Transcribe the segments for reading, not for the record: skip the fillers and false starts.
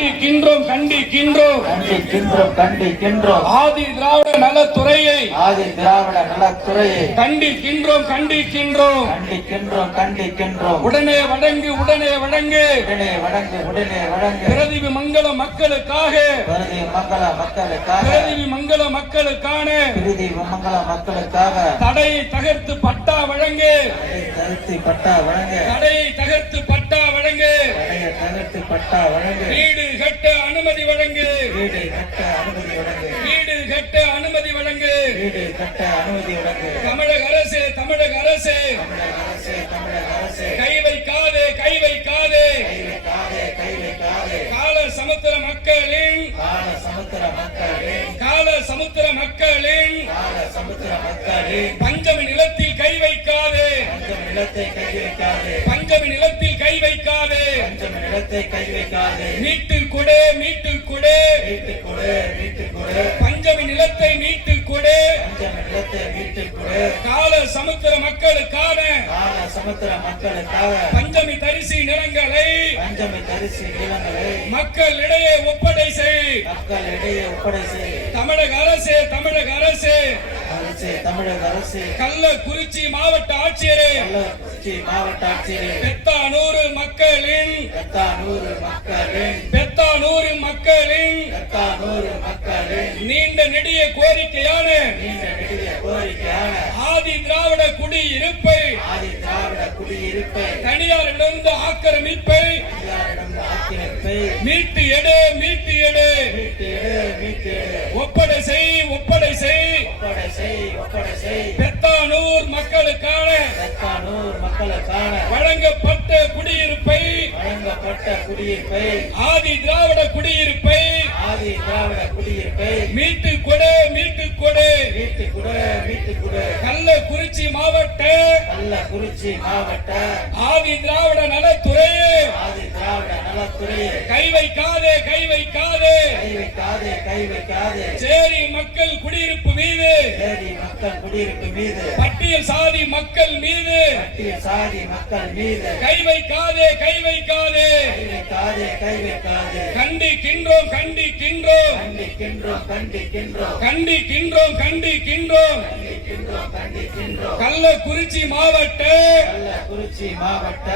கண்டிக்கின்றோம் கண்டிக்கின்றோம் கண்டிக்கின்றோம் கண்டிக்கின்றோம். ஆதி திராவிட நலத்துறையை ஆதி திராவிட நலத்துறையை கண்டிக்கின்றோம் கண்டிக்கின்றோம். கண்டிக்கின்றோம் கண்டிக்கின்றோம். உடனே வழங்கு உடனே வழங்கு. உடனே வழங்கு உடனே வழங்கு. பிரதிவி மங்கள மக்களுக்காக பிரதி மங்கள மக்களுக்காக பிரதிவி மங்கள மக்களுக்கான பிரதி மங்கள மக்களுக்காக தடையை தகர்த்து பட்டா வழங்கு. தடுத்து பட்டா வழங்க. தடையை தகர்த்து பட்டா வழங்கு. தடையை தடுத்து பட்டா வழங்க. வீடு கட்ட அனுமதி வழங்கு. வீடு கட்ட அனுமதி வழங்கு. வீடு கட்ட அனுமதி வழங்கு. வீடு கட்ட அனுமதி வழங்கு. தமிழக அரசு தமிழக அரசு தமிழக அரசு தமிழக அரசு கை வைக்காதே கை வைக்காதே. கை வைக்காதே கை வைக்காதே. கால சமுத்திர மக்களின் கால சமுத்திர மக்களின் கால சமுத்திர மக்களின் கால சமுத்திர மக்களின் பஞ்சமி நிலத்தில் கை வைக்காதே. பஞ்சம் நிலத்தை கை வைக்காதே. பஞ்சமி நிலத்தில் கை வைக்காதே. பஞ்சம் நிலத்தை கை வைக்காதே. மீட்டு கொடு மீட்டு கொடு. வீட்டுக் கொடு வீட்டுக் கொடு. பஞ்சமி நிலத்தை மீட்டு கொடு. பஞ்சம் நிலத்தை வீட்டுக் கொடு. கால சமுத்திர மக்களுக்கான கால சமுத்திர மக்களுக்காக பஞ்சமி தரிசி நிலங்களை பஞ்சமி தரிசி நிலங்களை மக்களிடையே ஒப்படை செய். மக்களிடையே ஒப்படை செய். தமிழக அரசு தமிழக அரசு அரசு தமிழக அரசு கள்ளக்குறிச்சி மாவட்ட ஆட்சியரே கள்ளக்குறிச்சி மாவட்ட ஆட்சியரே பெத்தானூறு மக்களின் பெத்தானூறு மக்களின் பெத்தானூறு மக்களின் பெத்தானூறு மக்களின் நீண்ட நெடிய கோரிக்கையான நீண்ட நெடிய கோரிக்கையான ஆதி திராவிட குடியிருப்பை ஆதி திராவிட குடியிருப்பை தனியாரிடமிருந்து ஆக்கிரமிப்பை அதிகாரிடம் ஆக்கிரமிப்பை மீட்டு எடு மீட்டு எடு. மீட்டு எடு மீட்டு எடு. ஒப்படை செய் ஒப்படை செய். ஒப்படை செய் ஒப்படை செய். பெத்தானூர் மக்களுக்கான பெத்தானூர் மக்களுக்கான வழங்கப்பட்ட குடியிருப்பை வழங்கப்பட்ட குடியிருப்பை ஆதி திராவிட குடியிருப்பை ஆதி திராவிட குடியிருப்பை மீட்டு கொடு மீட்டு கொடு. வீட்டு குடு வீட்டு குடு. கள்ளக்குறிச்சி மாவட்ட கள்ளக்குறிச்சி மாவட்ட ஆதி திராவிட நலத்துறையே ஆதி திராவிட நலத்துறையை கை வைக்காதே கை வைக்காதே. கை வைக்காதே கை வைக்காதே. சேரி மக்கள் குடியிருப்பு மீது சேரி மக்கள் குடியிருப்பு மீது பட்டியல் சாதி மக்கள் மீது பட்டியல் சாதி மக்கள் மீது கை வைக்காதே கை வைக்காதே. கை வைக்காதே கை வைக்காதே. கண்டிக்கின்றோம் கண்டிக்கின்றோம் கண்டிக்கின்றோம் கண்டிக்கின்றோம் கண்டிக்கின்றோம் கண்டிக்கின்றோம். கண்டிக்கின்றோம் கண்டிக்கின்றோம். கள்ளக்குறிச்சி மாவட்ட கள்ளக்குறிச்சி மாவட்ட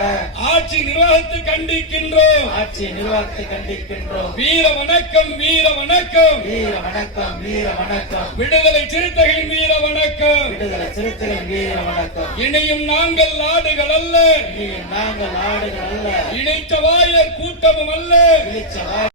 ஆட்சி நிர்வாகத்தை கண்டிக்கின்றோம். ஆட்சி நிர்வாகத்தை கண்டிக்கின்றோம். வீர வணக்கம் வீர வணக்கம். வீர வணக்கம் வீர வணக்கம். விடுதலை சிறுத்தைகளின் வீர வணக்கம். விடுதலை சிறுத்தைகள் வீர வணக்கம். இணையும் நாங்கள் நாடுகள் அல்ல இனி நாங்கள் ஆடுகள் அல்ல இணைத்த வாயர் கூட்டமும் அல்ல இழிச்ச